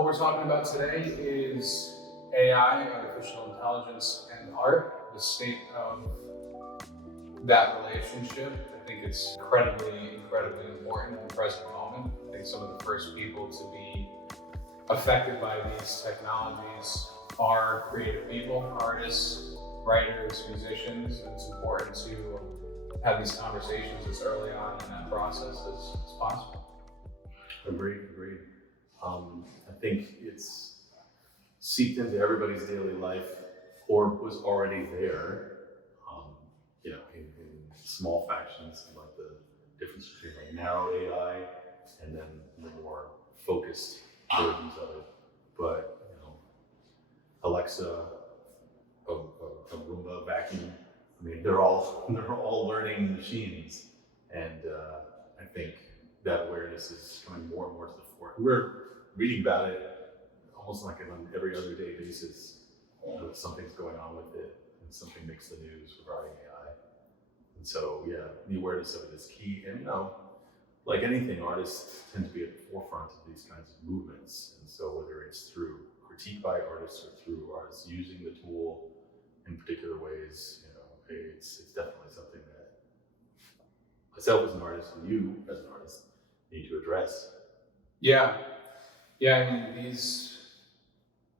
what we're talking about today is AI, artificial intelligence, and art, the state of that relationship. I think it's incredibly important in the present moment. I think some of the first people to be affected by these technologies are creative people, artists, writers, musicians, and it's important to have these conversations as early on in that process as possible. Agreed. I think it's seeped into everybody's daily life or was already there, in small factions, like the difference between like narrow AI and then the more focused versions of it. But, Alexa, a Roomba vacuum, I mean, they're all learning machines. And I think that awareness is coming more and more to the fore. We're reading about it almost like on every other day basis. Something's going on with it, and something makes the news regarding AI. And so, yeah, the awareness of it is key. And like anything, artists tend to be at the forefront of these kinds of movements. And so, whether it's through critique by artists or through artists using the tool in particular ways, it's definitely something that myself as an artist and you as an artist need to address. Yeah. I mean, these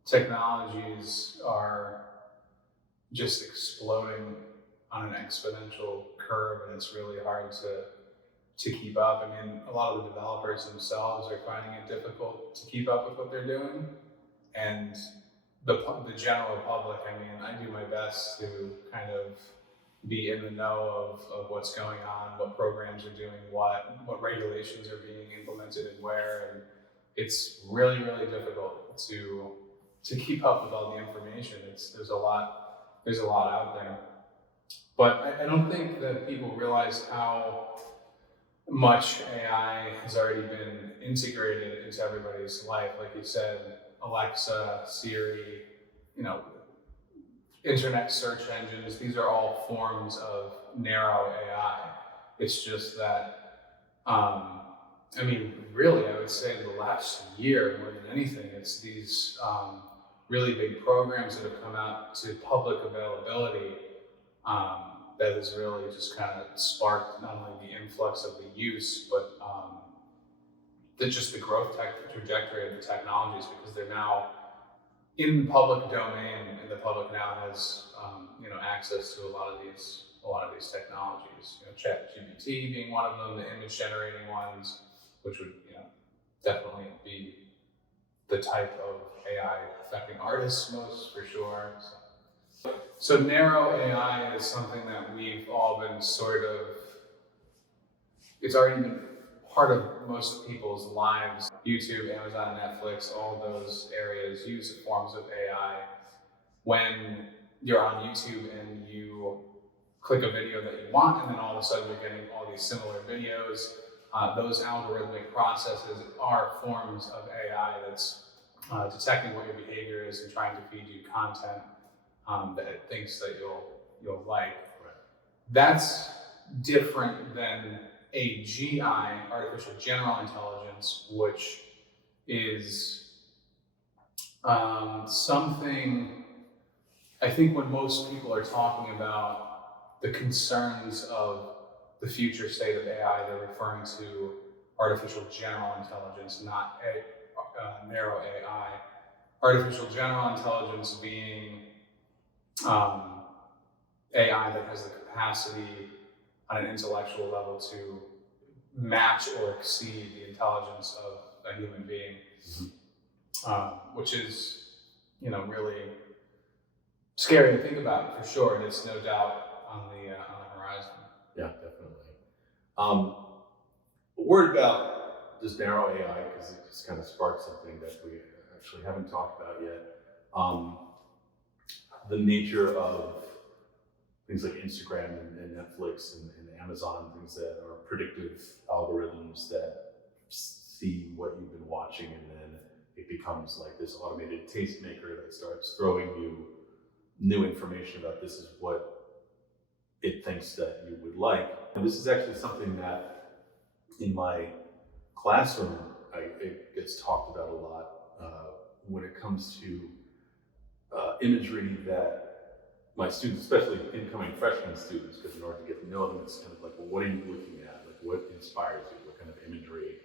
technologies are just exploding on an exponential curve, and it's really hard to keep up. I mean, a lot of the developers themselves are finding it difficult to keep up with what they're doing, and the general public, I mean, I do my best to kind of be in the know of what's going on, what programs are doing what regulations are being implemented and where, and it's really difficult to keep up with all the information. There's a lot out there, but I don't think that people realize how much AI has already been integrated into everybody's life. Like you said, Alexa, Siri, internet search engines, these are all forms of narrow AI. It's just that, really, I would say in the last year, more than anything, it's these really big programs that have come out to public availability that has really just kind of sparked not only the influx of the use, but just the growth trajectory of the technologies, because they're now in public domain, and the public now has access to a lot of these technologies. ChatGPT being one of them, the image generating ones, which would definitely be the type of AI affecting artists most for sure. So narrow AI is something that we've all been it's already been part of most people's lives. YouTube, Amazon, Netflix, all those areas use forms of AI. When you're on YouTube and you click a video that you want, and then all of a sudden you're getting all these similar videos, those algorithmic processes are forms of AI that's detecting what your behavior is and trying to feed you content that it thinks that you'll like. Right. That's different than AGI, artificial general intelligence, which is something, I think when most people are talking about the concerns of the future state of AI, they're referring to artificial general intelligence, not narrow AI. Artificial general intelligence being AI that has the capacity on an intellectual level to match or exceed the intelligence of a human being, which is, really scary to think about for sure, and it's no doubt on the horizon. Yeah, definitely. A word about just narrow AI, because it just kind of sparked something that we actually haven't talked about yet. The nature of things like Instagram and Netflix and Amazon, things that are predictive algorithms that see what you've been watching, and then it becomes like this automated tastemaker that starts throwing you new information about this is what it thinks that you would like. And this is actually something that in my classroom, it gets talked about a lot. when it comes to imagery that my students, especially incoming freshman students, because in order to get to know them, it's kind of like, well, what are you looking at? Like, what inspires you? What kind of imagery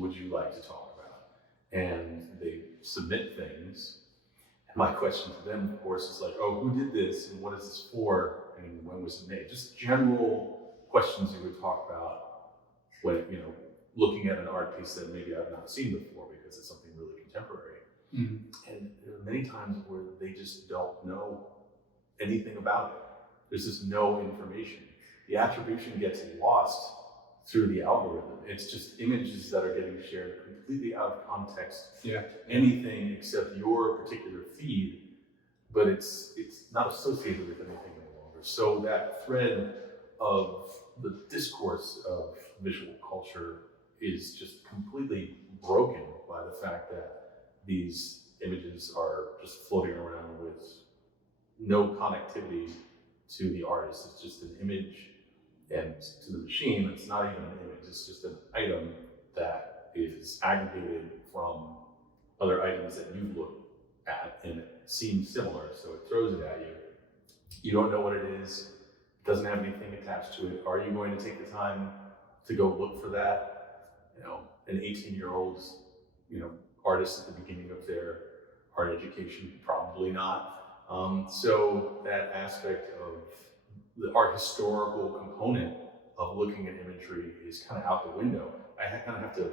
would you like to talk about? And they submit things. And my question to them, of course, is like, oh, who did this? And what is this for? And when was it made? Just general questions you would talk about when, looking at an art piece that maybe I've not seen before because it's something really contemporary. Mm-hmm. And there are many times where they just don't know anything about it. There's just no information. The attribution gets lost through the algorithm. It's just images that are getting shared completely out of context. Yeah. Anything except your particular feed, but it's not associated with anything any longer. So that thread of the discourse of visual culture is just completely broken by the fact that these images are just floating around with no connectivity to the artist. It's just an image, and to the machine, it's not even an image, it's just an item that is aggregated from other items that you've looked at, and it seems similar, so it throws it at you. You don't know what it is, it doesn't have anything attached to it. Are you going to take the time to go look for that? An 18-year-old's, artist at the beginning of their art education? Probably not. So that aspect of the art historical component of looking at imagery is kind of out the window. I kind of have to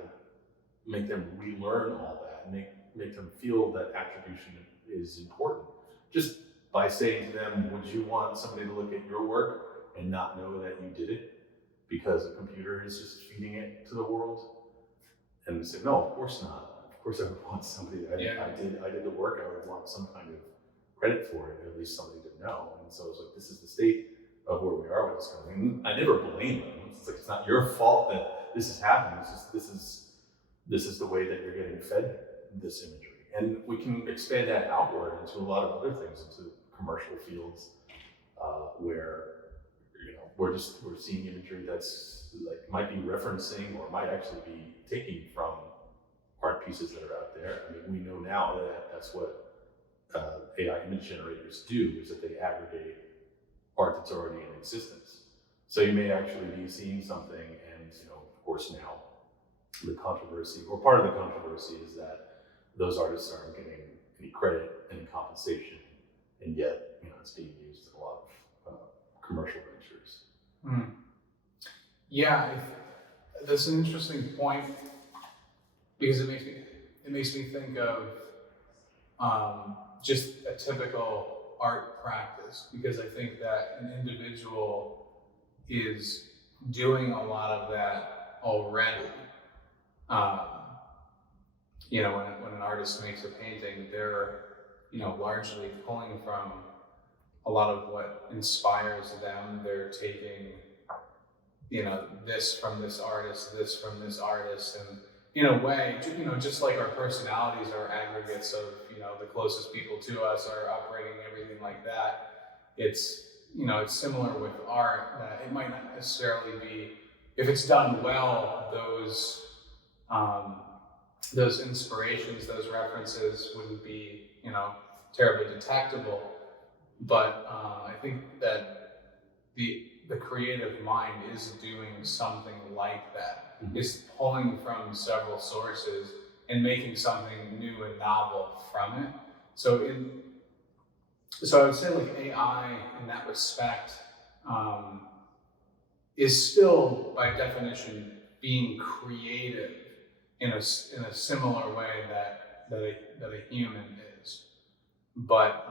make them relearn all that, and make them feel that attribution is important. Just by saying to them, would you want somebody to look at your work and not know that you did it because a computer is just feeding it to the world? And they say, no, of course not. Of course I would want somebody, I did the work, I would want some kind of credit for it, at least somebody to know. And so it's like, this is the state of where we are with this kind of thing. I never blame them. It's like, it's not your fault that this is happening. This is the way that you're getting fed this imagery. And we can expand that outward into a lot of other things, into commercial fields, where we're seeing imagery that's like might be referencing or might actually be taking from art pieces that are out there. I mean, we know now that that's what AI image generators do, is that they aggregate art that's already in existence. So you may actually be seeing something, and of course now the controversy, or part of the controversy, is that those artists aren't getting any credit, any compensation, and yet it's being used in a lot of commercial ventures. Mm. Yeah, that's an interesting point, because it makes me think of just a typical art practice, because I think that an individual is doing a lot of that already. When an artist makes a painting, they're largely pulling from a lot of what inspires them. They're taking this from this artist, and in a way, just like our personalities are aggregates of the closest people to us, our upbringing, everything like that. It's similar with art, that it might not necessarily be, if it's done well, those inspirations, those references wouldn't be terribly detectable. But I think that the creative mind is doing something like that. Mm-hmm. Is pulling from several sources and making something new and novel from it. So I would say, like, AI in that respect is still by definition being creative in a similar way that a human is. But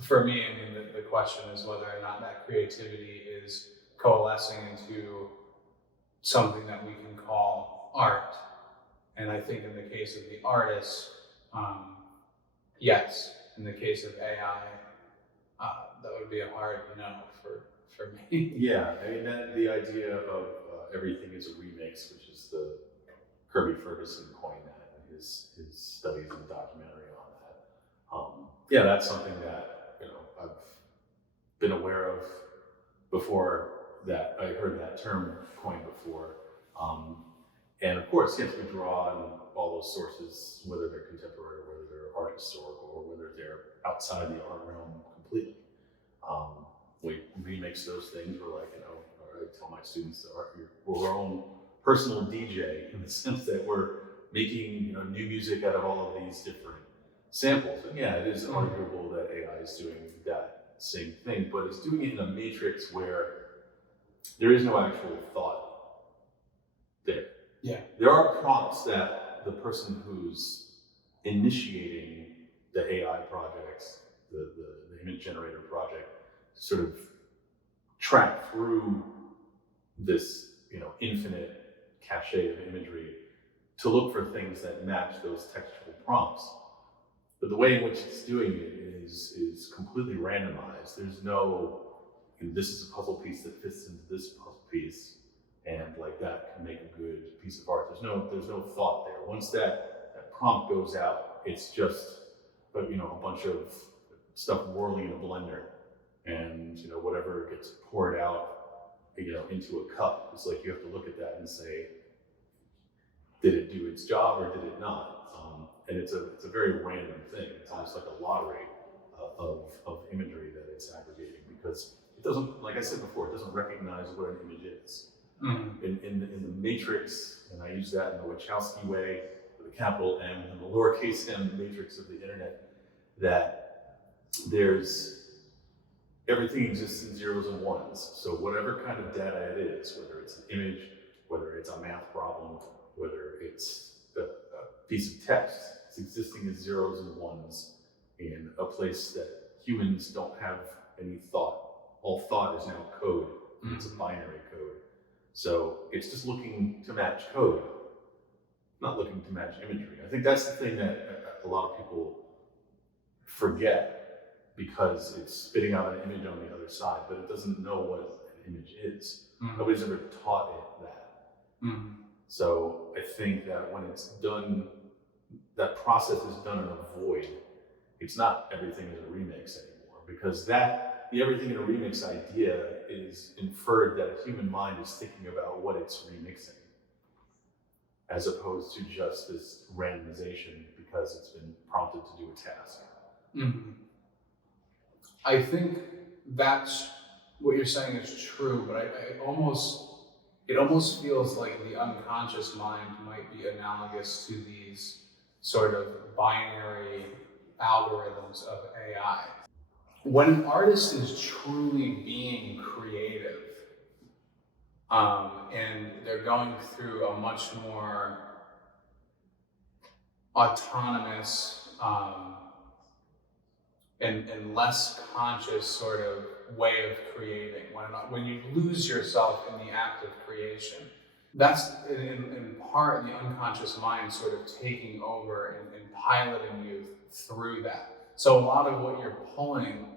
for me, I mean, the question is whether or not that creativity is coalescing into something that we can call art. And I think in the case of the artist, yes. In the case of AI, that would be a hard no for me. Yeah, I mean, the idea of everything is a remix, which is the Kirby Ferguson coined that in his studies and documentary on that. Yeah, that's something that I've been aware of before that I heard that term coined before. And of course, yes, we draw and all all those sources, whether they're contemporary, or whether they're art historical, or whether they're outside the art realm completely. We remix those things. We're like, I tell my students, we're our own personal DJ in the sense that we're making new music out of all of these different samples. And yeah, it is arguable that AI is doing that same thing, but it's doing it in a matrix where there is no actual thought there. Yeah. There are prompts that the person who's initiating the AI projects, the image generator project, sort of track through this infinite cache of imagery to look for things that match those textual prompts. But the way in which it's doing it is completely randomized. There's no, this is a puzzle piece that fits into this puzzle piece, and like that can make a good piece of art. There's no thought there. Once that prompt goes out, it's just a bunch of stuff whirling in a blender, and whatever gets poured out into a cup. It's like you have to look at that and say, did it do its job or did it not? And it's a very random thing. It's almost like a lottery of imagery that it's aggregating, because it doesn't, like I said before, it doesn't recognize what an image is. Mm-hmm. In the matrix, and I use that in the Wachowski way, with a capital M and the lowercase m matrix of the internet, that everything exists in zeros and ones. So whatever kind of data it is, whether it's an image, whether it's a math problem, whether it's a piece of text, it's existing as zeros and ones in a place that humans don't have any thought. All thought is now code, and it's a binary code. So it's just looking to match code, not looking to match imagery. I think that's the thing that a lot of people forget, because it's spitting out an image on the other side, but it doesn't know what an image is. Mm-hmm. Nobody's ever taught it that. Mm-hmm. So I think that when it's done, that process is done in a void. It's not everything is a remix anymore, because the everything in a remix idea is inferred that a human mind is thinking about what it's remixing, as opposed to just this randomization because it's been prompted to do a task. Mm-hmm. I think that's what you're saying is true, but it almost feels like the unconscious mind might be analogous to these sort of binary algorithms of AI. When an artist is truly being creative, and they're going through a much more autonomous and less conscious sort of way of creating, when you lose yourself in the act of creation, that's in part the unconscious mind sort of taking over and piloting you through that. So a lot of what you're pulling,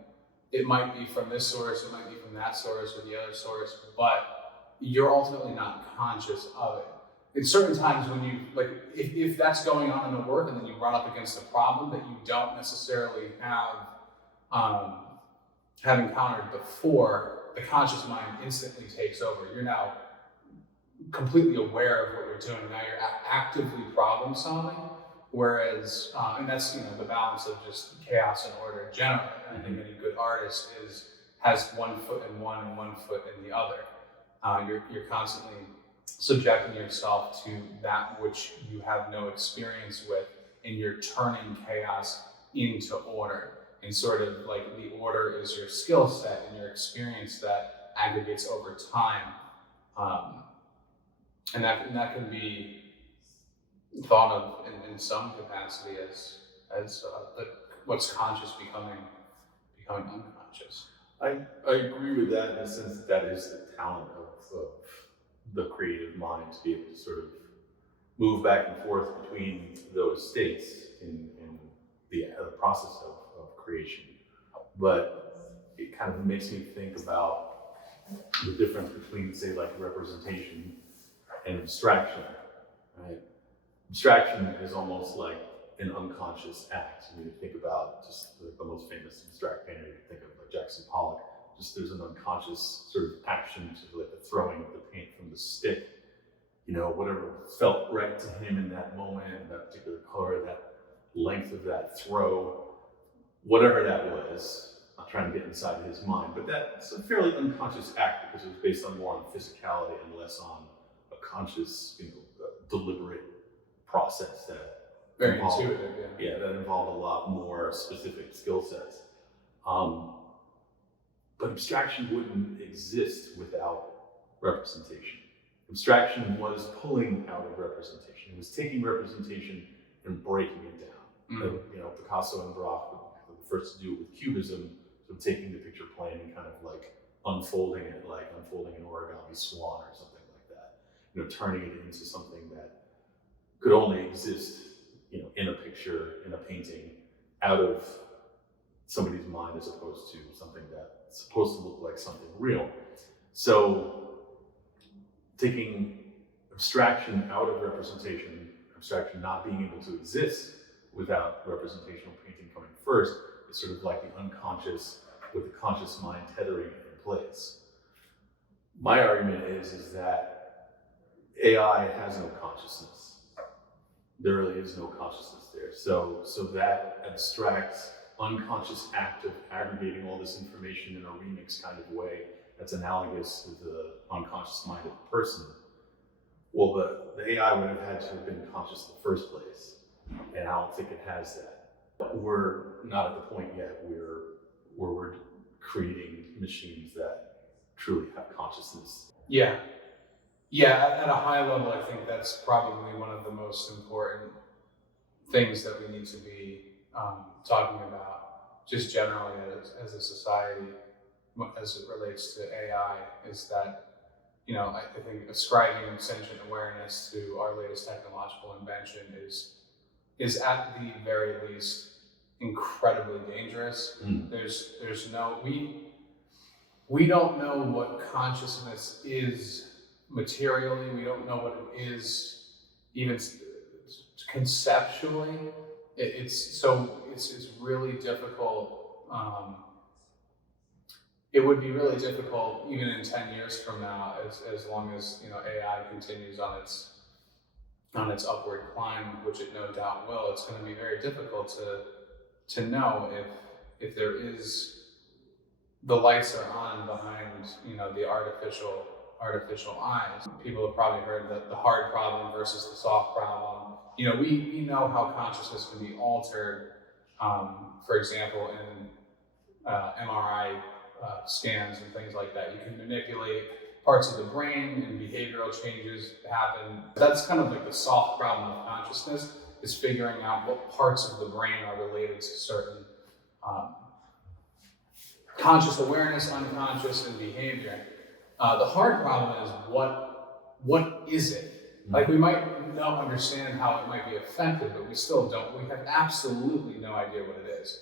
it might be from this source, it might be from that source or the other source, but you're ultimately not conscious of it. In certain times when you, like, if that's going on in the work and then you run up against a problem that you don't necessarily have encountered before, the conscious mind instantly takes over. You're now completely aware of what you're doing. Now you're actively problem solving, whereas, and that's the balance of just chaos and order generally. I think any good artist has 1 foot in one and 1 foot in the other. You're constantly subjecting yourself to that which you have no experience with, and you're turning chaos into order. And sort of like the order is your skill set and your experience that aggregates over time. And that can be thought of in some capacity as what's conscious becoming unconscious. I agree with that in the sense that is the talent of the creative mind, to be able to sort of move back and forth between those states in the process of creation. But it kind of makes me think about the difference between, say, like representation and abstraction, right? Abstraction is almost like an unconscious act. I mean, you think about just the most famous abstract painter, you think of like Jackson Pollock, just there's an unconscious sort of action to like the throwing of the paint from the stick whatever felt right to him in that moment, that particular color, that length of that throw, whatever that was. Not trying to get inside his mind, but that's a fairly unconscious act because it was based on more on physicality and less on a conscious, deliberate process that Very involved, intuitive, yeah. yeah, that involved a lot more specific skill sets. But abstraction wouldn't exist without representation. Abstraction was pulling out of representation. It was taking representation and breaking it down. Picasso and Braque were the first to do it with cubism, so taking the picture plane and kind of like unfolding it, like unfolding an origami swan or something like that. Turning it into something that could only exist, in a picture, in a painting, out of somebody's mind as opposed to something that's supposed to look like something real. So taking abstraction out of representation, abstraction not being able to exist without representational painting coming first, is sort of like the unconscious with the conscious mind tethering it in place. My argument is that AI has no consciousness. There really is no consciousness there. So that abstract, unconscious act of aggregating all this information in a remix kind of way that's analogous to the unconscious mind of a person, well, the AI would have had to have been conscious in the first place, and I don't think it has that. But we're not at the point yet where we're creating machines that truly have consciousness. Yeah. Yeah, at a high level, I think that's probably one of the most important things that we need to be talking about, just generally as a society, as it relates to AI, is that, I think ascribing sentient awareness to our latest technological invention is at the very least incredibly dangerous. There's no, we don't know what consciousness is materially. We don't know what it is even conceptually. It's really difficult. It would be really difficult even in 10 years from now, as long as AI continues on its upward climb, which it no doubt will. It's going to be very difficult to know if there is, the lights are on behind the artificial eyes. People have probably heard the hard problem versus the soft problem. We know how consciousness can be altered. For example, in MRI scans and things like that, you can manipulate parts of the brain and behavioral changes happen. That's kind of like the soft problem of consciousness, is figuring out what parts of the brain are related to certain conscious awareness, unconscious, and behavior. The hard problem is what is it? Like, we might not understand how it might be affected, but we still don't. We have absolutely no idea what it is.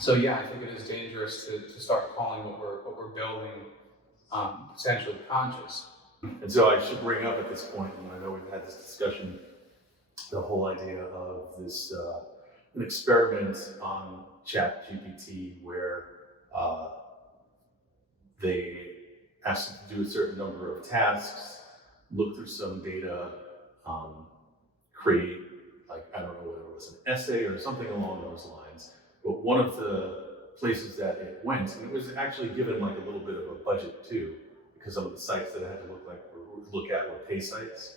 So yeah, I think it is dangerous to start calling what we're building potentially conscious. And so I should bring up at this point, and I know we've had this discussion, the whole idea of this an experiment on ChatGPT where they asked it to do a certain number of tasks, look through some data, create, I don't know whether it was an essay or something along those lines. But one of the places that it went, and it was actually given like a little bit of a budget too, because some of the sites that it had to look at were pay sites.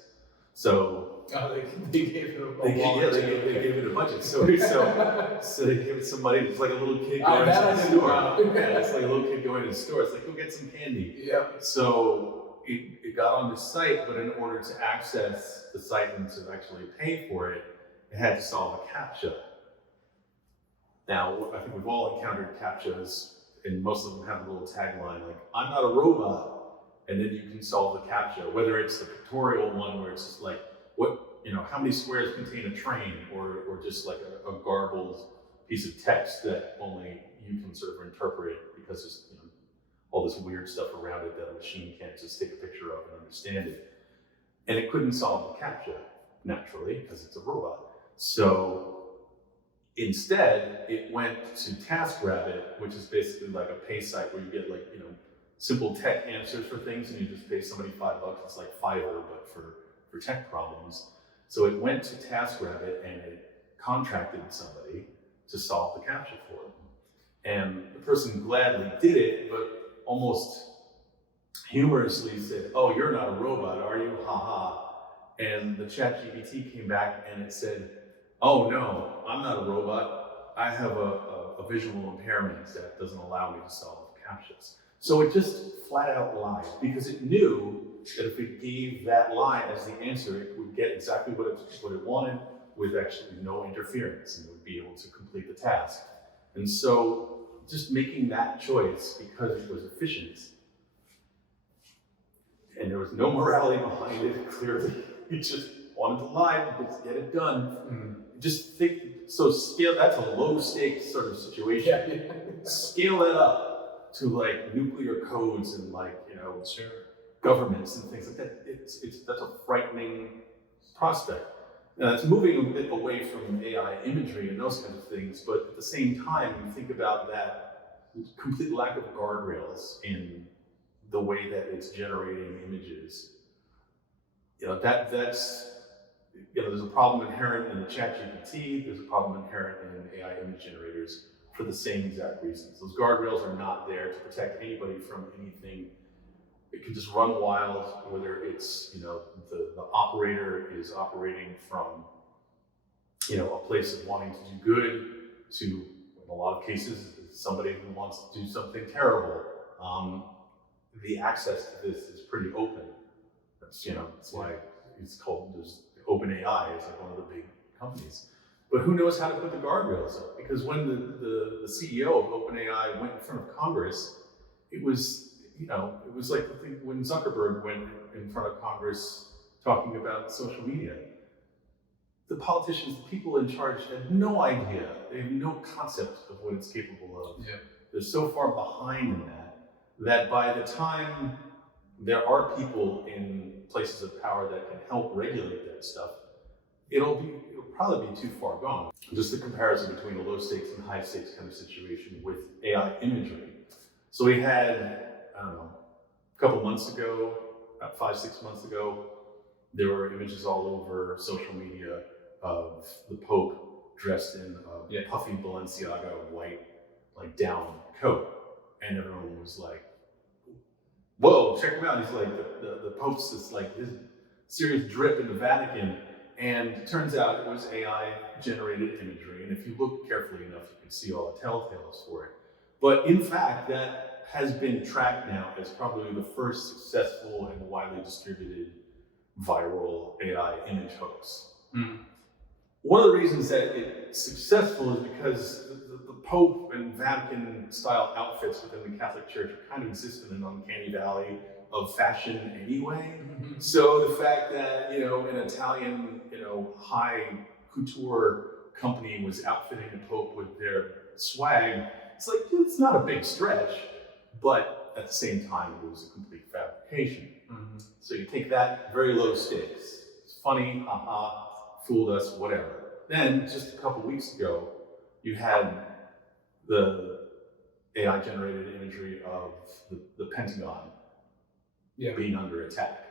So they gave it a they gave it a budget. So they gave it some money. It's like a little kid going to the store. Yeah, it's like a little kid going to the store. It's like, go get some candy. Yeah. So it got on this site, but in order to access the site and to actually pay for it, it had to solve a CAPTCHA. Now, I think we've all encountered CAPTCHAs, and most of them have a little tagline like, "I'm not a robot," and then you can solve the CAPTCHA, whether it's the pictorial one where it's just like, how many squares contain a train, or just like a garbled piece of text that only you can sort of interpret because there's all this weird stuff around it that a machine can't just take a picture of and understand it. And it couldn't solve the CAPTCHA naturally because it's a robot. So instead, it went to TaskRabbit, which is basically like a pay site where you get simple tech answers for things, and you just pay somebody $5. It's like Fiverr, but for tech problems. So it went to TaskRabbit and it contracted somebody to solve the CAPTCHA for them. And the person gladly did it, but almost humorously said, "Oh, you're not a robot, are you? Ha ha." And the ChatGPT came back and it said, "Oh no, I'm not a robot. I have a visual impairment that doesn't allow me to solve CAPTCHAs." So it just flat out lied because it knew that if it gave that lie as the answer, it would get exactly what it wanted with actually no interference, and it would be able to complete the task. And so just making that choice because it was efficient, and there was no morality behind it, clearly, it just wanted to lie to just get it done. Just think, so scale, that's a low stakes sort of situation. Scale that up to like nuclear codes and like, governments and things like that. That's a frightening prospect. Now it's moving a bit away from AI imagery and those kinds of things, but at the same time, you think about that complete lack of guardrails in the way that it's generating images. There's a problem inherent in the ChatGPT, there's a problem inherent in AI image generators for the same exact reasons. Those guardrails are not there to protect anybody from anything. It can just run wild, whether it's, the operator is operating from, a place of wanting to do good to, in a lot of cases, somebody who wants to do something terrible. The access to this is pretty open. That's, it's why it's called, there's OpenAI is like one of the big companies. But who knows how to put the guardrails up? Because when the CEO of OpenAI went in front of Congress, it was like the thing when Zuckerberg went in front of Congress talking about social media. The politicians, the people in charge had no idea. They have no concept of what it's capable of. Yeah. They're so far behind in that by the time there are people in places of power that can help regulate that stuff, it'll probably be too far gone. Just the comparison between a low stakes and high stakes kind of situation with AI imagery. So we had, a couple months ago, about 5-6 months ago, there were images all over social media of the Pope dressed in a puffy Balenciaga white, like down coat. And everyone was like, "Whoa, check him out. He's like, the Pope's this like his serious drip in the Vatican." And it turns out it was AI generated imagery. And if you look carefully enough, you can see all the telltales for it. But in fact, that has been tracked now as probably the first successful and widely distributed viral AI image hoax. One of the reasons that it's successful is because the Pope and Vatican-style outfits within the Catholic Church are kind of exist in an uncanny valley of fashion anyway. So the fact that, an Italian, high couture company was outfitting the Pope with their swag, it's not a big stretch, but at the same time, it was a complete fabrication. So you take that, very low stakes. It's funny, haha, fooled us, whatever. Then, just a couple weeks ago, you had the AI-generated imagery of the Pentagon being under attack.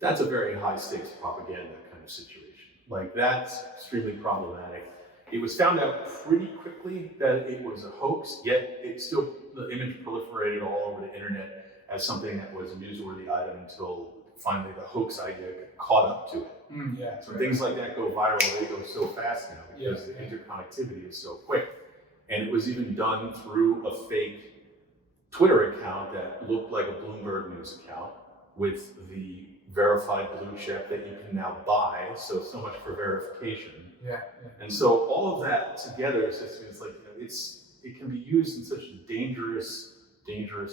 That's a very high-stakes propaganda kind of situation. That's extremely problematic. It was found out pretty quickly that it was a hoax, yet the image proliferated all over the internet as something that was a newsworthy item until finally the hoax idea caught up to it. So things like that go viral, they go so fast now because the interconnectivity is so quick. And it was even done through a fake Twitter account that looked like a Bloomberg News account with the verified blue check that you can now buy. So much for verification. And so all of that together is just it can be used in such a dangerous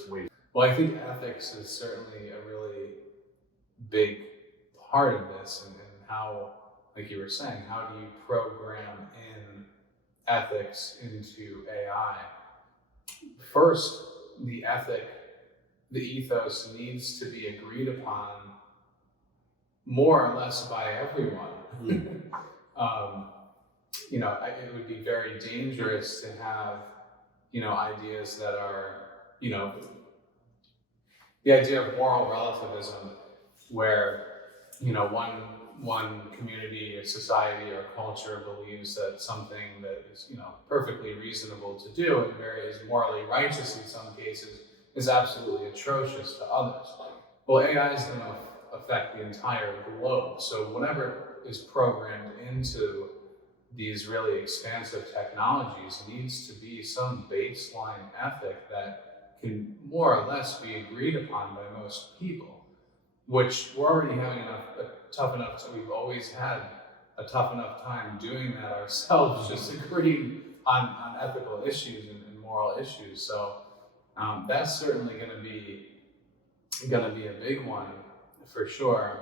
way. Well, I think ethics is certainly a really big part of this, and how, like you were saying, how do you program in ethics into AI? First, the ethos needs to be agreed upon more or less by everyone. It would be very dangerous to have, ideas that are, the idea of moral relativism, where, one community or society or culture believes that something that is perfectly reasonable to do and is morally righteous in some cases is absolutely atrocious to others. Well, AI is going to affect the entire globe. So whatever is programmed into these really expansive technologies needs to be some baseline ethic that can more or less be agreed upon by most people, which we're already having we've always had a tough enough time doing that ourselves, just agreeing on ethical issues and moral issues. So that's certainly going to be a big one for sure.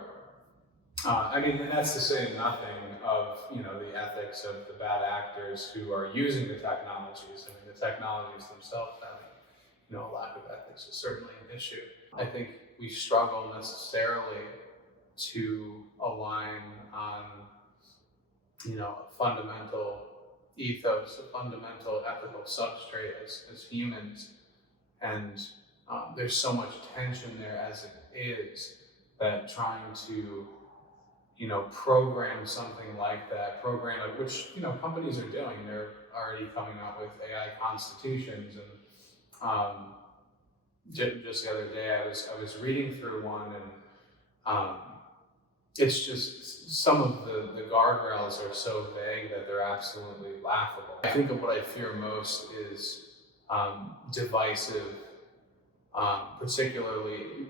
And that's to say nothing of the ethics of the bad actors who are using the technologies. The technologies themselves having a lack of ethics is certainly an issue. I think we struggle necessarily to align on a fundamental ethos, a fundamental ethical substrate as humans, and there's so much tension there as it is that trying to program something like that, which companies are doing. They're already coming out with AI constitutions, and just the other day I was reading through one, and it's just some of the guardrails are so vague that they're absolutely laughable. I think of what I fear most is divisive, particularly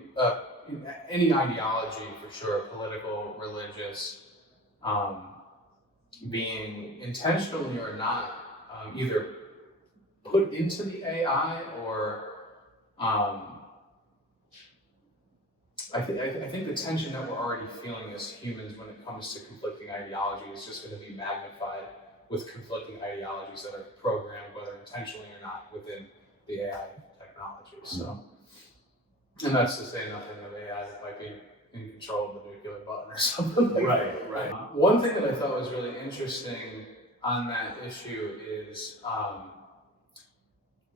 any ideology for sure, political, religious, being intentionally or not either put into the AI or I think the tension that we're already feeling as humans when it comes to conflicting ideology is just going to be magnified with conflicting ideologies that are programmed, whether intentionally or not, within the AI technologies. So, and that's to say nothing of AI that might be in control of the nuclear button or something like that. Right. One thing that I thought was really interesting on that issue is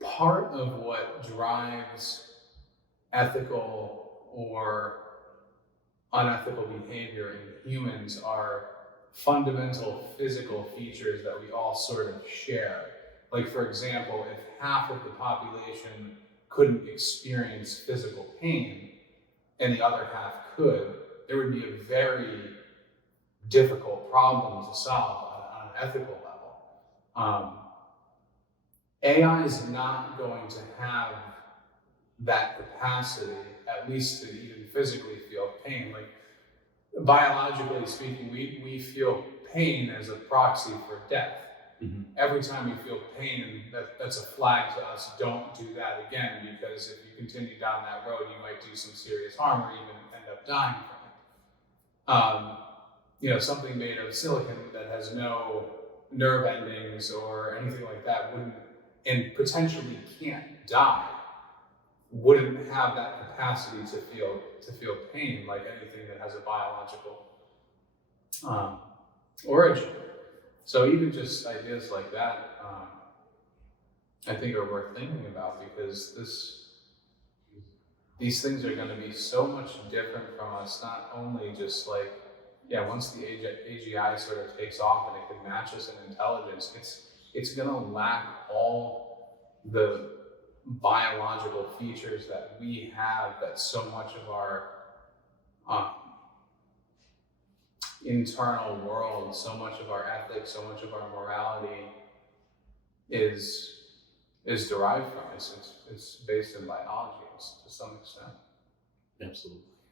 part of what drives ethical or unethical behavior in humans are fundamental physical features that we all sort of share. Like, for example, if half of the population couldn't experience physical pain and the other half could, there would be a very difficult problem to solve on an ethical level. AI is not going to have that capacity, at least to even physically feel pain. Like, biologically speaking, we feel pain as a proxy for death. Mm-hmm. Every time we feel pain, that's a flag to us, don't do that again, because if you continue down that road, you might do some serious harm or even end up dying from it. Something made of silicon that has no nerve endings or anything like that wouldn't, and potentially can't die, wouldn't have that capacity to feel pain like anything that has a biological origin. So even just ideas like that, I think are worth thinking about, because these things are going to be so much different from us. Not only just like, once the AGI sort of takes off and it can match us in intelligence, it's going to lack all the biological features that we have, that so much of our internal world, so much of our ethics, so much of our morality is derived from. It's based in biology to some extent.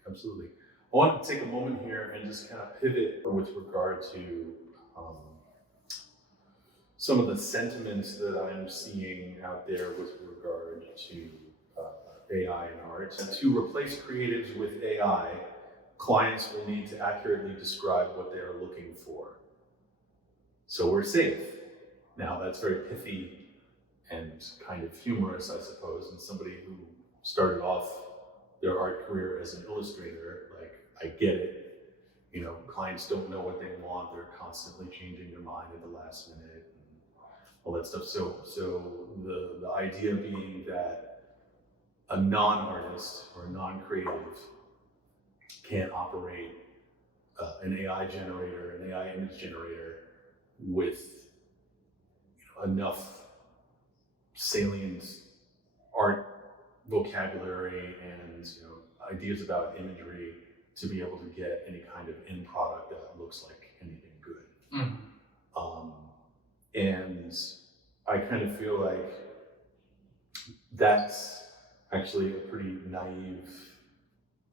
Absolutely. I want to take a moment here and just kind of pivot with regard to some of the sentiments that I'm seeing out there with regard to AI and art. And to replace creatives with AI, clients will need to accurately describe what they are looking for. So we're safe. Now that's very pithy and kind of humorous, I suppose, and somebody who started off their art career as an illustrator, like, I get it. Clients don't know what they want. They're constantly changing their mind at the last minute and all that stuff. So the idea being that a non-artist or a non-creative can't operate an AI generator, an AI image generator with enough salient art vocabulary and ideas about imagery to be able to get any kind of end product that looks like anything good. Mm. And I kind of feel like that's actually a pretty naive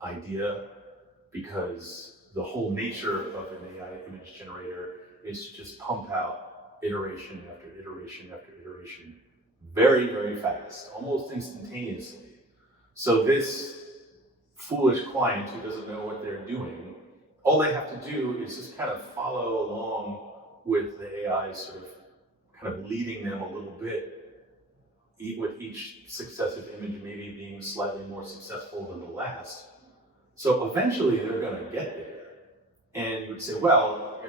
idea, because the whole nature of an AI image generator is to just pump out iteration after iteration after iteration very, very fast, almost instantaneously. So this foolish client who doesn't know what they're doing, all they have to do is just kind of follow along with the AI sort of kind of leading them a little bit, with each successive image maybe being slightly more successful than the last. So eventually they're going to get there. And you would say, well,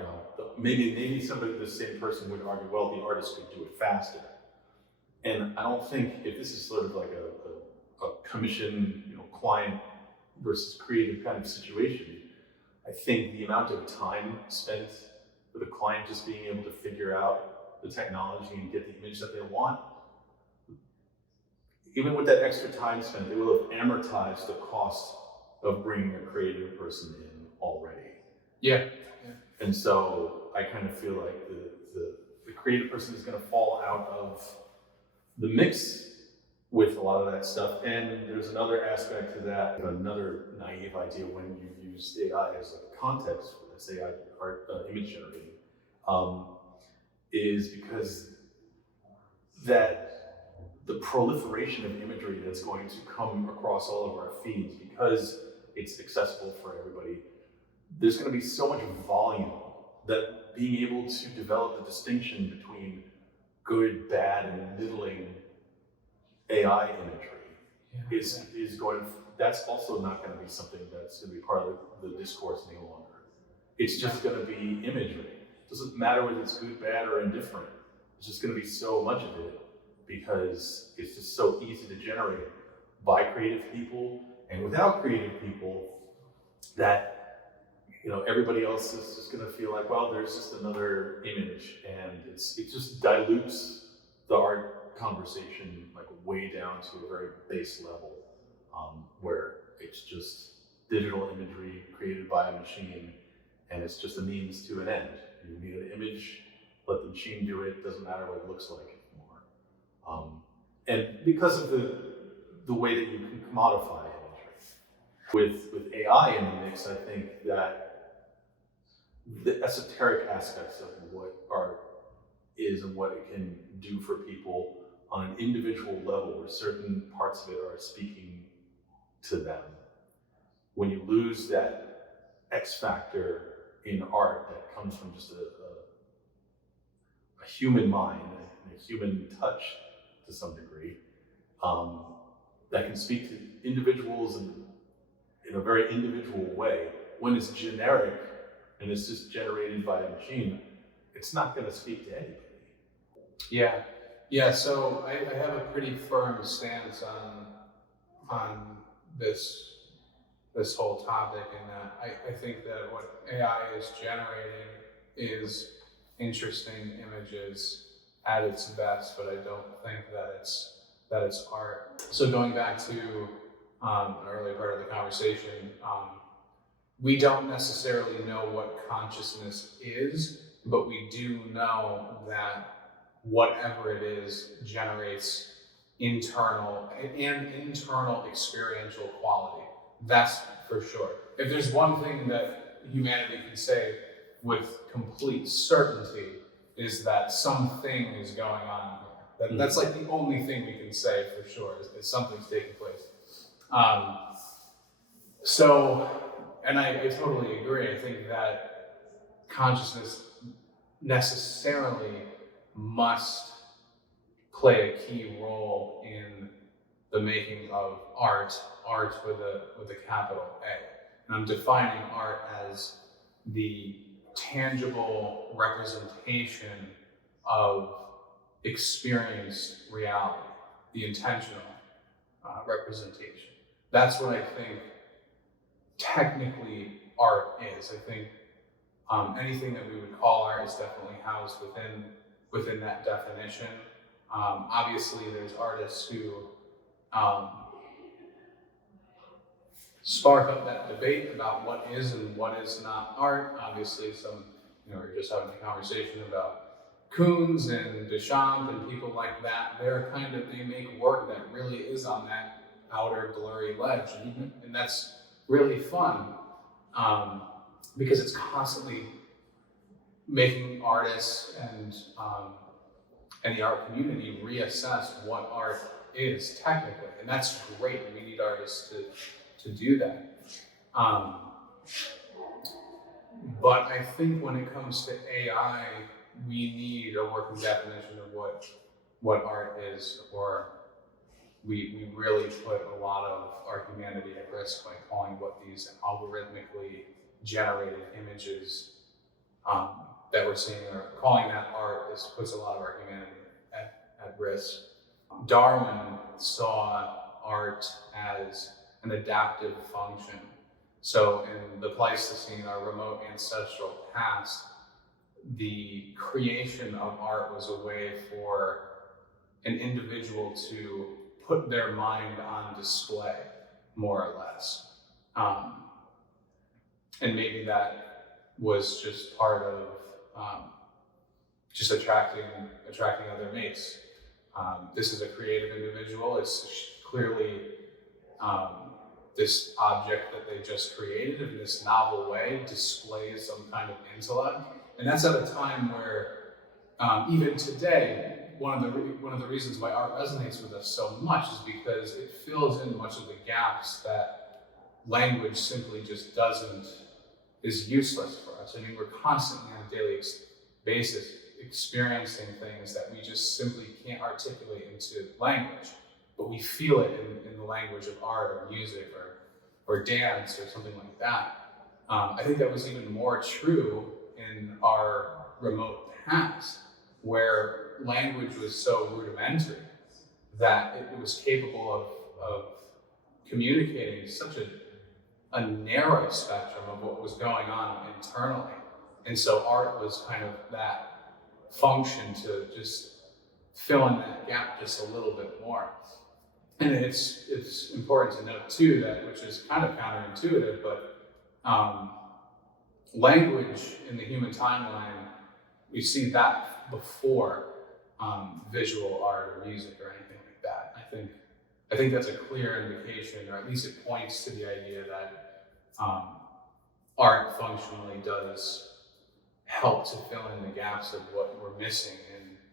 maybe somebody, the same person would argue, well, the artist could do it faster. And I don't think, if this is sort of like a commission, client versus creative kind of situation, I think the amount of time spent for the client just being able to figure out the technology and get the image that they want, even with that extra time spent, they will have amortized the cost of bringing a creative person in already. Yeah. And so I kind of feel like the creative person is going to fall out of the mix with a lot of that stuff. And there's another aspect to that, another naive idea when you use AI as a context for this AI art image generating, is because that the proliferation of imagery that's going to come across all of our feeds, because it's accessible for everybody, there's going to be so much volume that being able to develop the distinction between good, bad, and middling AI imagery is going to, that's also not going to be something that's going to be part of the discourse any longer. It's just going to be imagery. It doesn't matter whether it's good, bad, or indifferent. It's just going to be so much of it, because it's just so easy to generate by creative people and without creative people, that everybody else is just going to feel like, well, there's just another image, and it just dilutes the art conversation like way down to a very base level, where it's just digital imagery created by a machine, and it's just a means to an end. You need an image, let the machine do it. Doesn't matter what it looks like anymore. And because of the way that you can commodify imagery with AI in the mix, I think that the esoteric aspects of what art is and what it can do for people on an individual level, where certain parts of it are speaking to them. When you lose that X factor in art that comes from just a human mind and a human touch to some degree, that can speak to individuals in a very individual way, when it's generic and it's just generated by a machine, it's not going to speak to anybody. Yeah. So I have a pretty firm stance on this whole topic, in that I think that what AI is generating is interesting images at its best, but I don't think that it's art. So going back to an earlier part of the conversation, we don't necessarily know what consciousness is, but we do know that whatever it is generates internal experiential quality. That's for sure. If there's one thing that humanity can say with complete certainty, is that something is going on here. That's like the only thing we can say for sure, is something's taking place. And I totally agree. I think that consciousness necessarily must play a key role in the making of art with a capital A. And I'm defining art as the tangible representation of experienced reality, the intentional representation. That's what I think technically art is. I think Anything that we would call art is definitely housed within that definition. Obviously, there's artists who um, spark up that debate about what is and what is not art. Obviously, we were just having a conversation about Koons and Deschamps and people like that. They make work that really is on that outer blurry ledge, and that's really fun because it's constantly making artists and the art community reassess what art is technically, and that's great. We need artists to do that. But I think when it comes to AI, we need a working definition of what art is, or we really put a lot of our humanity at risk by calling what these algorithmically generated images that we're seeing, or calling that art, puts a lot of our humanity at risk. Darwin saw art as an adaptive function. So in the Pleistocene, our remote ancestral past, the creation of art was a way for an individual to put their mind on display, more or less. And maybe that was just part of just attracting other mates. This is a creative individual. It's clearly this object that they just created in this novel way displays some kind of intellect. And that's at a time where even today, one of the reasons why art resonates with us so much is because it fills in much of the gaps that language simply just is useless for us. I mean, we're constantly on a daily basis experiencing things that we just simply can't articulate into language, but we feel it in the language of art or music or dance or something like that. I think that was even more true in our remote past, where language was so rudimentary that it was capable of communicating such a narrow spectrum of what was going on internally. And so art was kind of that function to just fill in that gap just a little bit more. And it's important to note too that, which is kind of counterintuitive, but language in the human timeline, we see that before visual art or music or anything like that. I think that's a clear indication, or at least it points to the idea that art functionally does help to fill in the gaps of what we're missing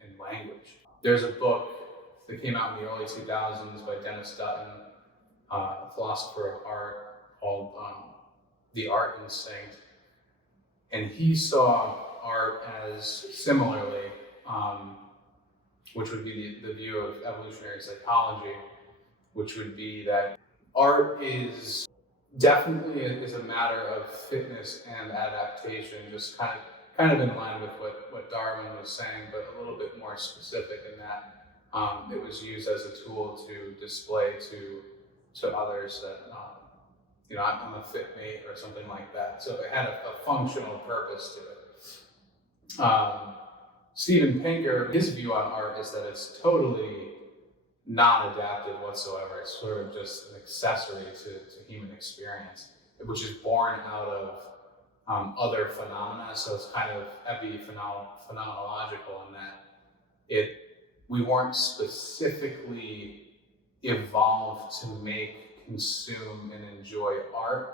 in language. There's a book that came out in the early 2000s by Dennis Dutton, a philosopher of art, called The Art Instinct. And he saw art as similarly, which would be the view of evolutionary psychology, which would be that art is definitely is a matter of fitness and adaptation, just kind of in line with what Darwin was saying, but a little bit more specific in that it was used as a tool to display to others that I'm a fit mate or something like that. So it had a functional purpose to it. Steven Pinker, his view on art is that it's totally non-adaptive whatsoever. It's sort of just an accessory to human experience, which is born out of other phenomena. So it's kind of phenomenological in that we weren't specifically evolved to make, consume, and enjoy art,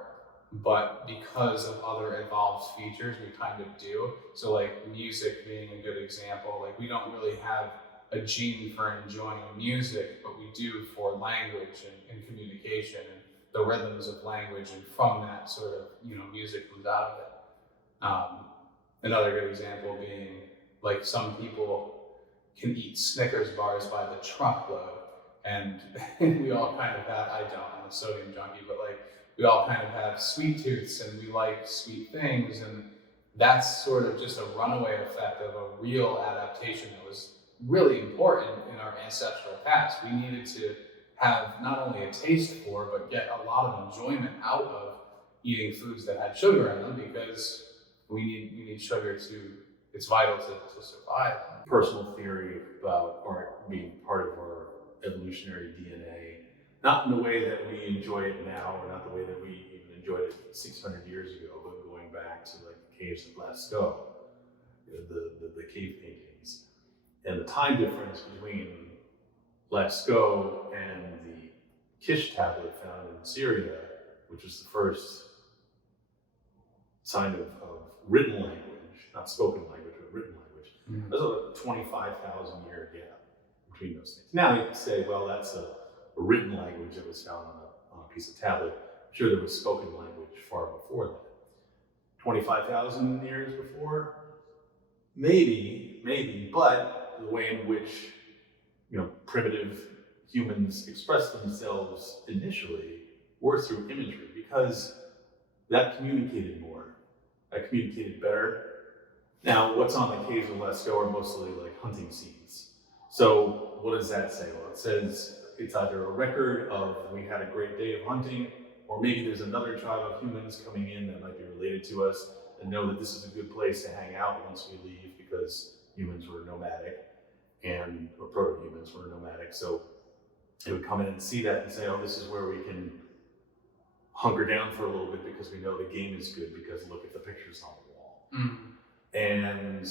but because of other evolved features, we kind of do. So like music being a good example, like we don't really have a gene for enjoying music, but we do for language and communication and the rhythms of language, and from that sort of, music comes out of it. Another good example being like some people can eat Snickers bars by the truckload, and we all kind of have, I don't, I'm a sodium junkie, but like we all kind of have sweet tooths and we like sweet things, and that's sort of just a runaway effect of a real adaptation that was really important in our ancestral past. We needed to have not only a taste for, but get a lot of enjoyment out of eating foods that had sugar in them, because We need sugar it's vital to survive. Personal theory about art being part of our evolutionary DNA, not in the way that we enjoy it now, or not the way that we even enjoyed it 600 years ago, but going back to like the caves of Lascaux, the cave paintings, and the time difference between Lascaux and the Kish tablet found in Syria, which was the first sign of written language, not spoken language, but written language. Mm-hmm. There's a 25,000 year gap between those things. Now you can say, well, that's a written language that was found on a piece of tablet. I'm sure there was spoken language far before that. 25,000 years before? Maybe, but the way in which primitive humans expressed themselves initially were through imagery, because that communicated more, that communicated better. Now, what's on the caves of Lascaux are mostly like hunting scenes. So what does that say? Well, it says it's either a record of we had a great day of hunting, or maybe there's another tribe of humans coming in that might be related to us and know that this is a good place to hang out once we leave, because humans were nomadic, or proto-humans were nomadic. So they would come in and see that and say, oh, this is where we can hunker down for a little bit because we know the game is good, because look at the pictures on the wall. And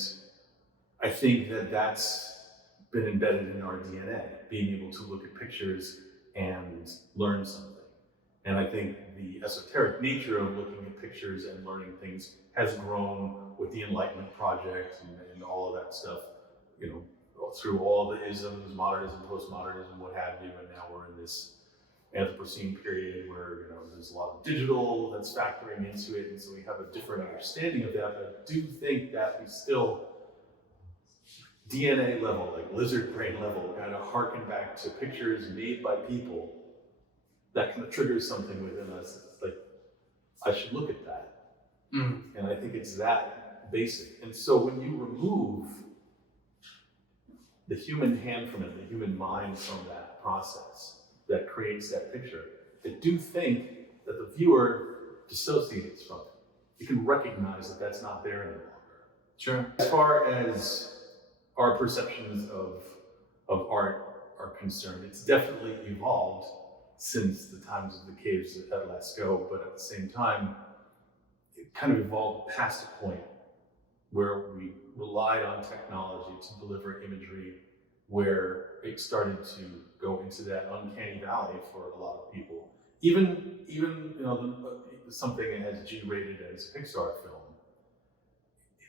I think that that's been embedded in our DNA, being able to look at pictures and learn something. And I think the esoteric nature of looking at pictures and learning things has grown with the Enlightenment project and all of that stuff, through all the isms, modernism, postmodernism, what have you. And now we're in this Anthropocene period where there's a lot of digital that's factoring into it, and so we have a different understanding of that. But I do think that we still, DNA level, like lizard brain level, kind of harken back to pictures made by people that kind of triggers something within us. It's like, I should look at that. And I think it's that basic. And so when you remove the human hand from it, the human mind from that process that creates that picture, I do think that the viewer dissociates from it. You can recognize that that's not there any longer. Sure. As far as our perceptions of art are concerned, it's definitely evolved since the times of the caves at Lascaux, but at the same time, it kind of evolved past a point where we relied on technology to deliver imagery, where it started to go into that uncanny valley for a lot of people. Even something as G-rated as a Pixar film,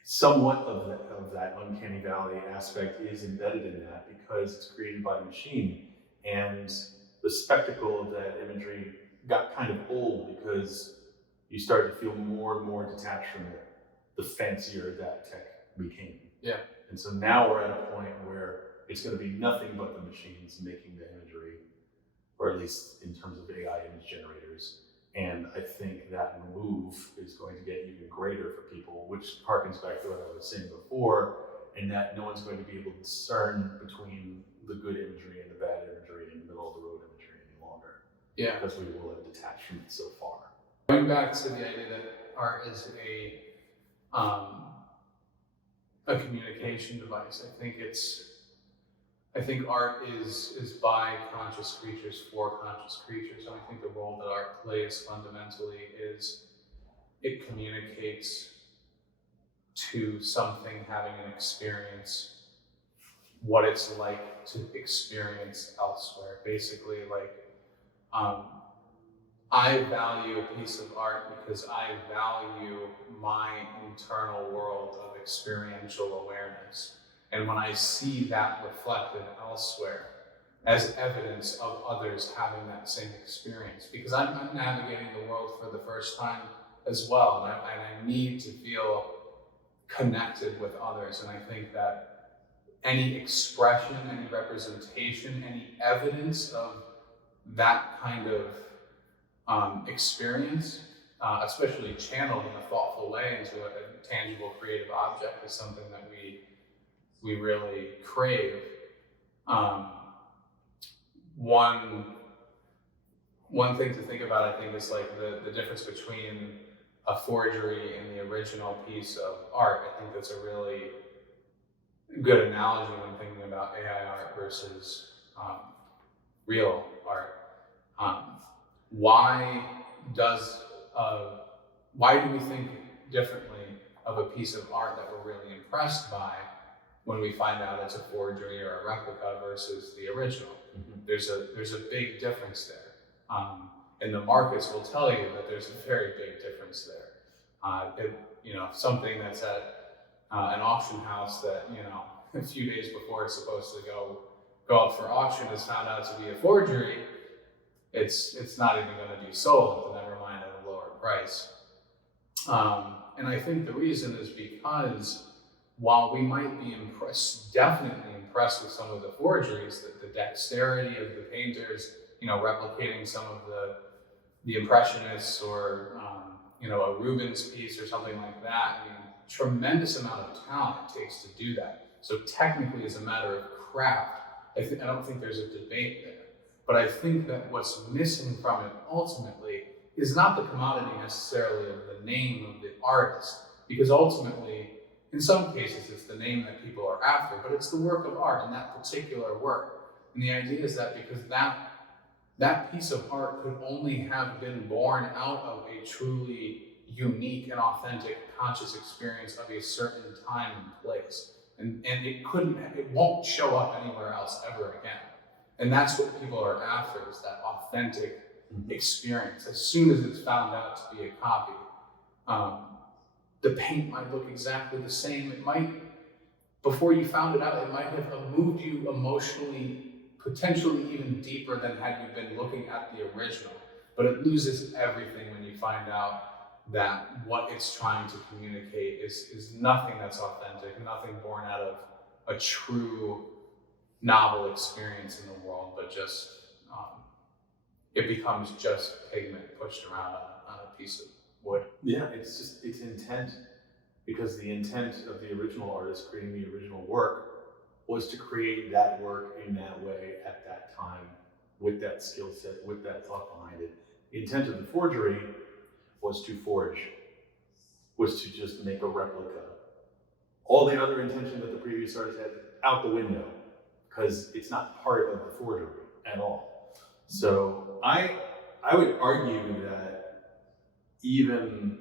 somewhat of that uncanny valley aspect is embedded in that, because it's created by a machine, and the spectacle of that imagery got kind of old because you started to feel more and more detached from it, the fancier that tech became. Yeah. And so now we're at a point where it's going to be nothing but the machines making the imagery, or at least in terms of AI image generators. And I think that move is going to get even greater for people, which harkens back to what I was saying before, and that no one's going to be able to discern between the good imagery and the bad imagery and middle of the road imagery any longer. Yeah. Because we will have detached from it so far. Going back to the idea that art is a communication device, I think art is by conscious creatures for conscious creatures, and I think the role that art plays fundamentally is it communicates to something having an experience what it's like to experience elsewhere. Basically, I value a piece of art because I value my internal world of experiential awareness. And when I see that reflected elsewhere as evidence of others having that same experience, because I'm navigating the world for the first time as well, and I need to feel connected with others. And I think that any expression, any representation, any evidence of that kind of experience, especially channeled in a thoughtful way into a tangible creative object, is something that we really crave. One thing to think about, I think, is like the difference between a forgery in the original piece of art. I think that's a really good analogy when thinking about AI art versus real art. Um, why does why do we think differently of a piece of art that we're really impressed by when we find out it's a forgery or a replica versus the original? Mm-hmm. There's a big difference there, and the markets will tell you that there's a very big difference there. Something that's at an auction house that a few days before it's supposed to go up for auction is found out to be a forgery. It's not even going to be sold, never mind at a lower price. And I think the reason is because while we might be definitely impressed with some of the forgeries, the dexterity of the painters, replicating some of the Impressionists or, a Rubens piece or something like that. I mean, tremendous amount of talent it takes to do that. So technically, as a matter of craft, I don't think there's a debate there. But I think that what's missing from it ultimately is not the commodity necessarily of the name of the artist, because ultimately, in some cases, it's the name that people are after, but it's the work of art and that particular work. And the idea is that because that piece of art could only have been born out of a truly unique and authentic conscious experience of a certain time and place. And it won't show up anywhere else ever again. And that's what people are after, is that authentic experience. As soon as it's found out to be a copy, the paint might look exactly the same. It might, before you found it out, it might have moved you emotionally, potentially even deeper than had you been looking at the original. But it loses everything when you find out that what it's trying to communicate is nothing that's authentic, nothing born out of a true novel experience in the world, but just it becomes just pigment pushed around on a piece of wood. Yeah, it's intent, because the intent of the original artist creating the original work was to create that work in that way at that time, with that skill set, with that thought behind it. The intent of the forgery was to forge, was to just make a replica. All the other intention that the previous artist had, out the window, because it's not part of the forgery at all. So I would argue that even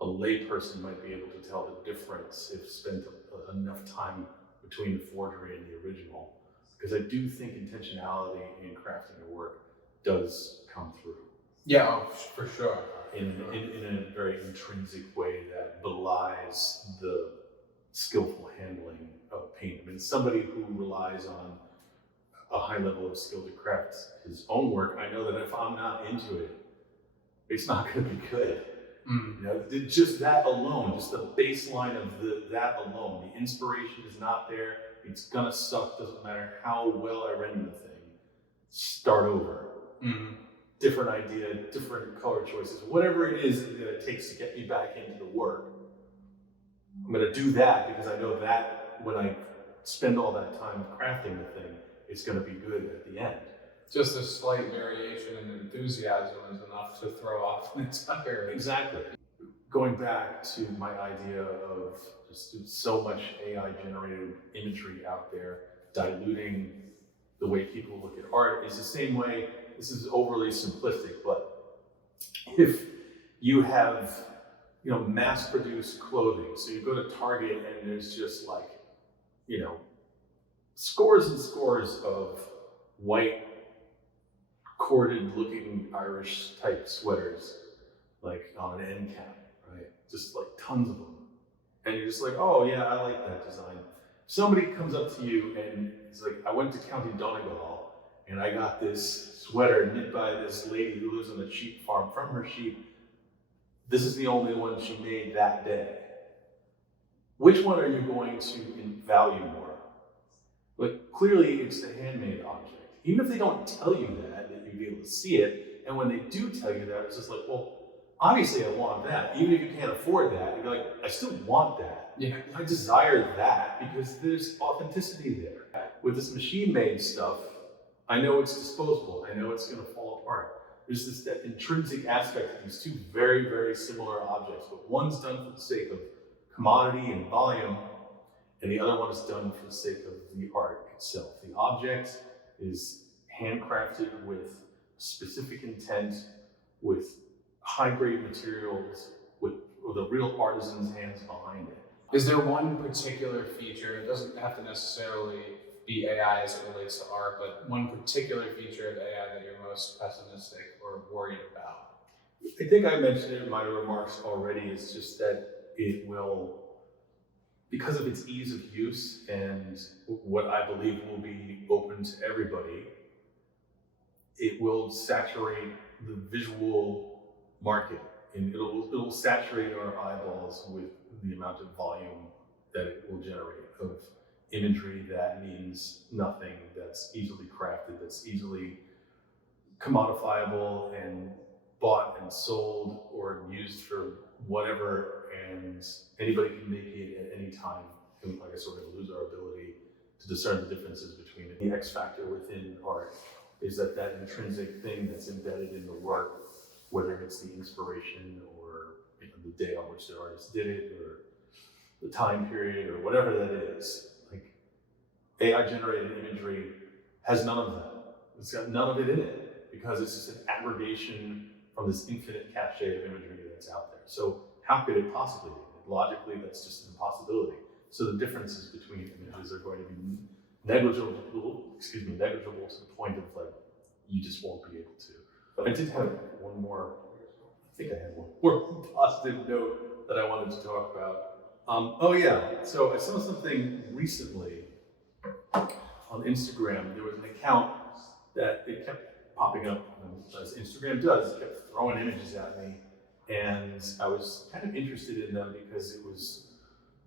a layperson might be able to tell the difference if spent enough time between the forgery and the original, because I do think intentionality in crafting a work does come through. Yeah, for sure. In a very intrinsic way that belies the skillful handling of paint. I mean, somebody who relies on a high level of skill to craft his own work, I know that if I'm not into it, it's not going to be good. Just that alone, just the baseline of that alone, the inspiration is not there. It's gonna suck. Doesn't matter how well I render the thing. Start over. Different idea, different color choices, whatever it is that it takes to get me back into the work. I'm gonna do that because I know that when I spend all that time crafting the thing, it's gonna be good at the end. Just a slight variation in enthusiasm is enough to throw off an entire. Exactly. Going back to my idea of just so much AI generated imagery out there, diluting the way people look at art is the same way. This is overly simplistic, but if you have, mass-produced clothing, so you go to Target and there's just like, scores and scores of white corded looking Irish type sweaters, like on an end cap, right? Just like tons of them. And you're just like, oh yeah, I like that design. Somebody comes up to you and it's like, I went to County Donegal and I got this sweater knit by this lady who lives on a sheep farm. From her sheep, this is the only one she made that day. Which one are you going to value more? Like, clearly it's the handmade object. Even if they don't tell you that you'd be able to see it, and when they do tell you that, it's just like, well, obviously I want that. Even if you can't afford that, you're like, I still want that. Yeah. I desire that because there's authenticity there. With this machine-made stuff, I know it's disposable. I know it's going to fall apart. there's this that intrinsic aspect of these two very, very similar objects, but one's done for the sake of commodity and volume, and the other one is done for the sake of the art itself. The object is handcrafted with specific intent, with high-grade materials, with a real artisan's hands behind it. Is there one particular feature, it doesn't have to necessarily be AI as it relates to art, but one particular feature of AI that you're most pessimistic or worried about? I think I mentioned it in my remarks already, is just that it will, because of its ease of use and what I believe will be open to everybody, it will saturate the visual market, and it'll saturate our eyeballs with the amount of volume that it will generate of imagery that means nothing, that's easily crafted, that's easily commodifiable and bought and sold or used for whatever, and anybody can make it at any time. And I guess we're going to lose our ability to discern the differences between it. The X factor within art is that intrinsic thing that's embedded in the work, whether it's the inspiration or the day on which the artist did it, or the time period, or whatever that is. Like AI generated imagery has none of that. It's got none of it in it because it's just an aggregation from this infinite cache of imagery that's out there. So how could it possibly be? Logically, that's just an impossibility. So the differences between images are going to be negligible to the point of like, you just won't be able to. But I did have one more, I think I had one more positive note that I wanted to talk about. Oh yeah, so I saw something recently on Instagram. There was an account that it kept popping up, as Instagram does, it kept throwing images at me. And I was kind of interested in them because it was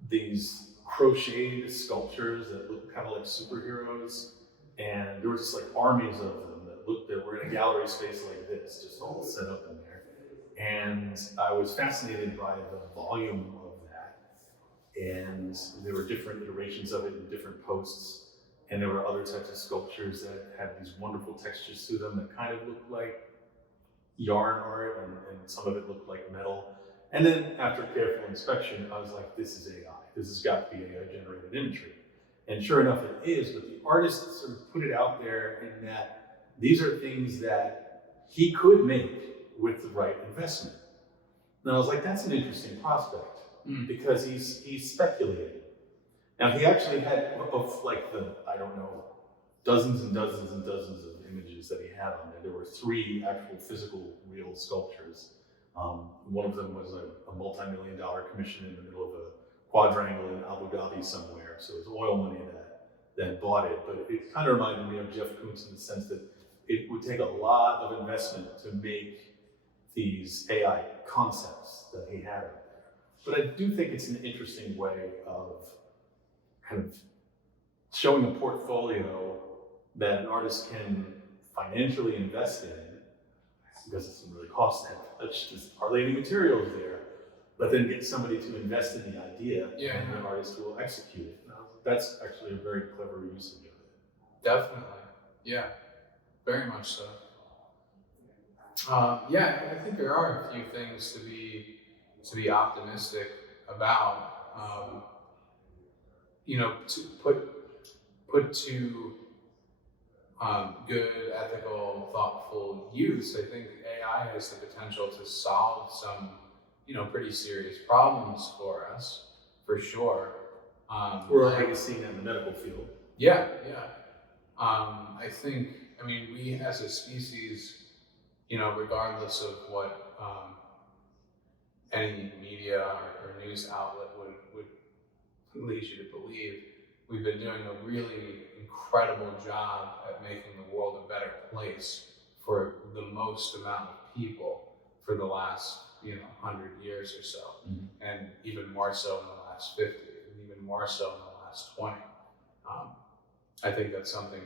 these crocheted sculptures that looked kind of like superheroes. And there were just like armies of them that were in a gallery space like this, just all set up in there. And I was fascinated by the volume of that. And there were different iterations of it in different posts. And there were other types of sculptures that had these wonderful textures to them that kind of looked like yarn art, and some of it looked like metal. And then after careful inspection, I was like, this is AI. This has got to be AI generated imagery. And sure enough, it is, but the artist sort of put it out there in that these are things that he could make with the right investment. And I was like, that's an interesting prospect because he's speculating. Now he actually had, of like I don't know, dozens and dozens and dozens of images that he had on there. There were 3 actual physical real sculptures. One of them was a multi-million-dollar commission in the middle of a quadrangle in Abu Dhabi somewhere. So it was oil money that bought it. But it kind of reminded me of Jeff Koons in the sense that it would take a lot of investment to make these AI concepts that he had out there. But I do think it's an interesting way of kind of showing a portfolio that an artist can financially invest in, because it doesn't really cost that much, just hardly any materials there, but then get somebody to invest in the idea, and the artist will execute it. Now, that's actually a very clever usage of it. Definitely, yeah, very much so. Yeah, I think there are a few things to be optimistic about. To put to good, ethical, thoughtful use. I think AI has the potential to solve some, pretty serious problems for us, for sure. We're already seeing that in the medical field. Yeah. We as a species, regardless of what any media or news outlet would lead you to believe, we've been doing a really incredible job at making the world a better place for the most amount of people for the last 100 years or so, and even more so in the last 50, and even more so in the last 20. I think that's something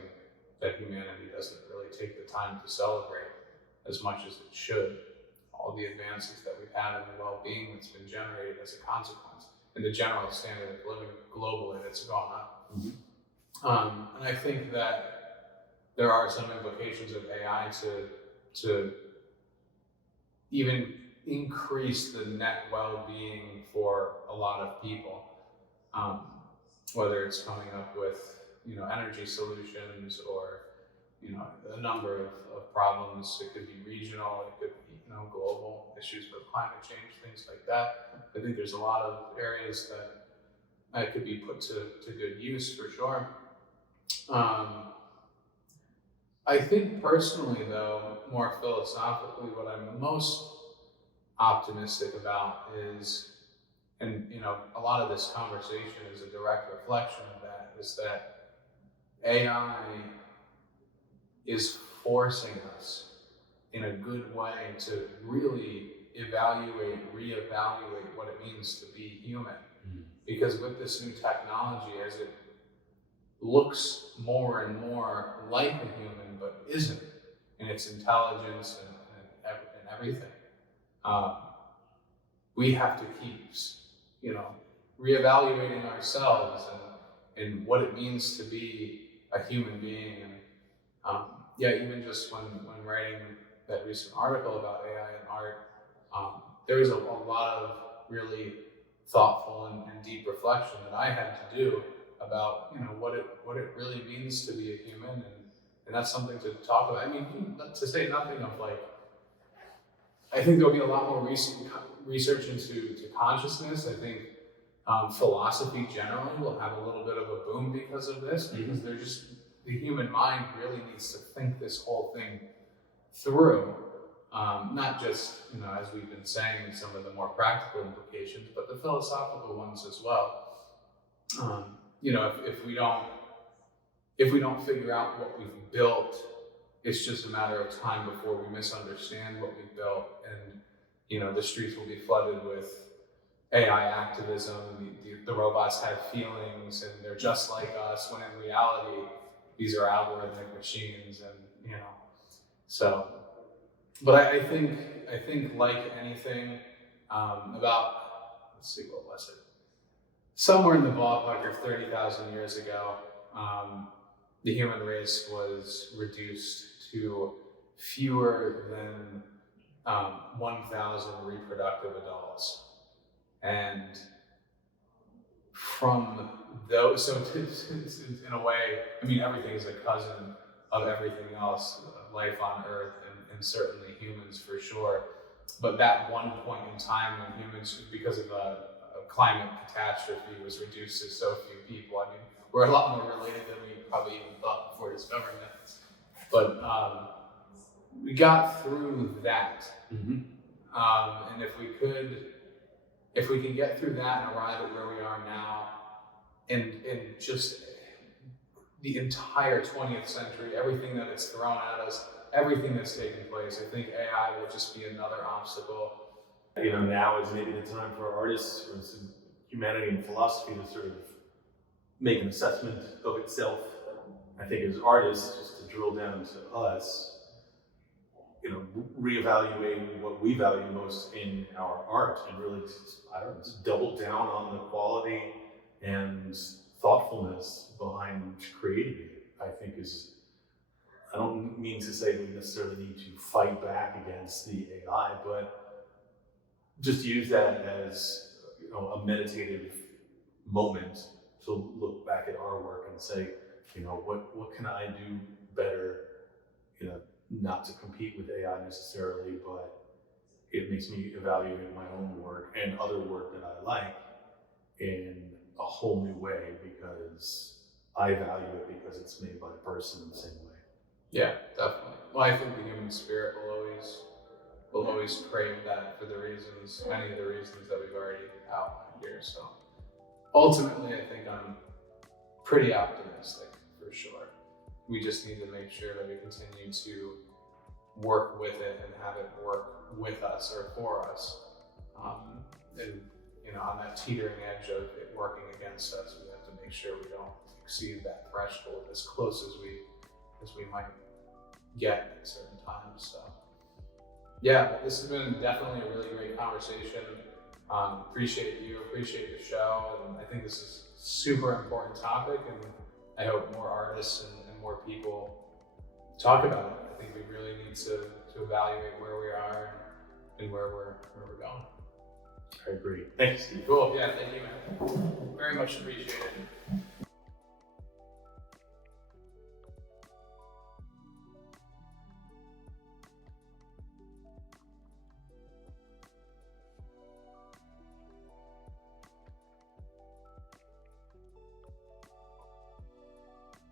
that humanity doesn't really take the time to celebrate as much as it should. All the advances that we've had in the well-being that's been generated as a consequence, and the general standard of living globally that's gone up. And I think that there are some implications of AI to even increase the net well-being for a lot of people. Whether it's coming up with, energy solutions or, a number of problems. It could be regional, it could be, global issues with climate change, things like that. I think there's a lot of areas that could be put to good use for sure. I think personally, though, more philosophically, what I'm most optimistic about is, and a lot of this conversation is a direct reflection of that, is that AI is forcing us in a good way to really reevaluate what it means to be human. Because with this new technology, as it looks more and more like a human, but isn't in its intelligence and everything, we have to keep, reevaluating ourselves and what it means to be a human being. And even just when writing that recent article about AI and art, there was a lot of really thoughtful and deep reflection that I had to do about what it really means to be a human, and that's something to talk about. I mean, to say nothing of I think there'll be a lot more research into consciousness. I think philosophy generally will have a little bit of a boom because of this, because the human mind really needs to think this whole thing through, not just, as we've been saying, some of the more practical implications, but the philosophical ones as well. If we don't figure out what we've built, it's just a matter of time before we misunderstand what we've built, and the streets will be flooded with AI activism. The robots have feelings and they're just like us, when in reality these are algorithmic machines, and so. But I think like anything, about, let's see, what was it? Somewhere in the ballpark of 30,000 years ago, the human race was reduced to fewer than 1,000 reproductive adults. And from those, so in a way, I mean, everything is a cousin of everything else, life on Earth, and certainly humans for sure. But that one point in time when humans, because of a climate catastrophe, was reduced to so few people. I mean, we're a lot more related than we probably even thought before discovering that. But we got through that. And if we can get through that and arrive at where we are now, and just the entire 20th century, everything that it's thrown at us, everything that's taken place, I think AI will just be another obstacle. Now is maybe the time for artists, or humanity and philosophy, to sort of make an assessment of itself. I think as artists, just to drill down to us, reevaluate what we value most in our art, and really just double down on the quality and thoughtfulness behind creating it. I think I don't mean to say we necessarily need to fight back against the AI, but just use that as a meditative moment to look back at our work and say, what can I do better? Not to compete with AI necessarily, but it makes me evaluate my own work and other work that I like in a whole new way, because I value it because it's made by a person in the same way. Yeah, definitely. Well, I think the human spirit will always crave that, for many of the reasons that we've already outlined here. So ultimately, I think I'm pretty optimistic for sure. We just need to make sure that we continue to work with it and have it work with us or for us. And on that teetering edge of it working against us, we have to make sure we don't exceed that threshold as close as we might get at certain times. So yeah, this has been definitely a really great conversation. Appreciate you, appreciate the show, and I think this is a super important topic, and I hope more artists and more people talk about it. I think we really need to evaluate where we are in where we're going. I agree. Thanks, Steve. Cool. Yeah, thank you, man. Very much appreciated.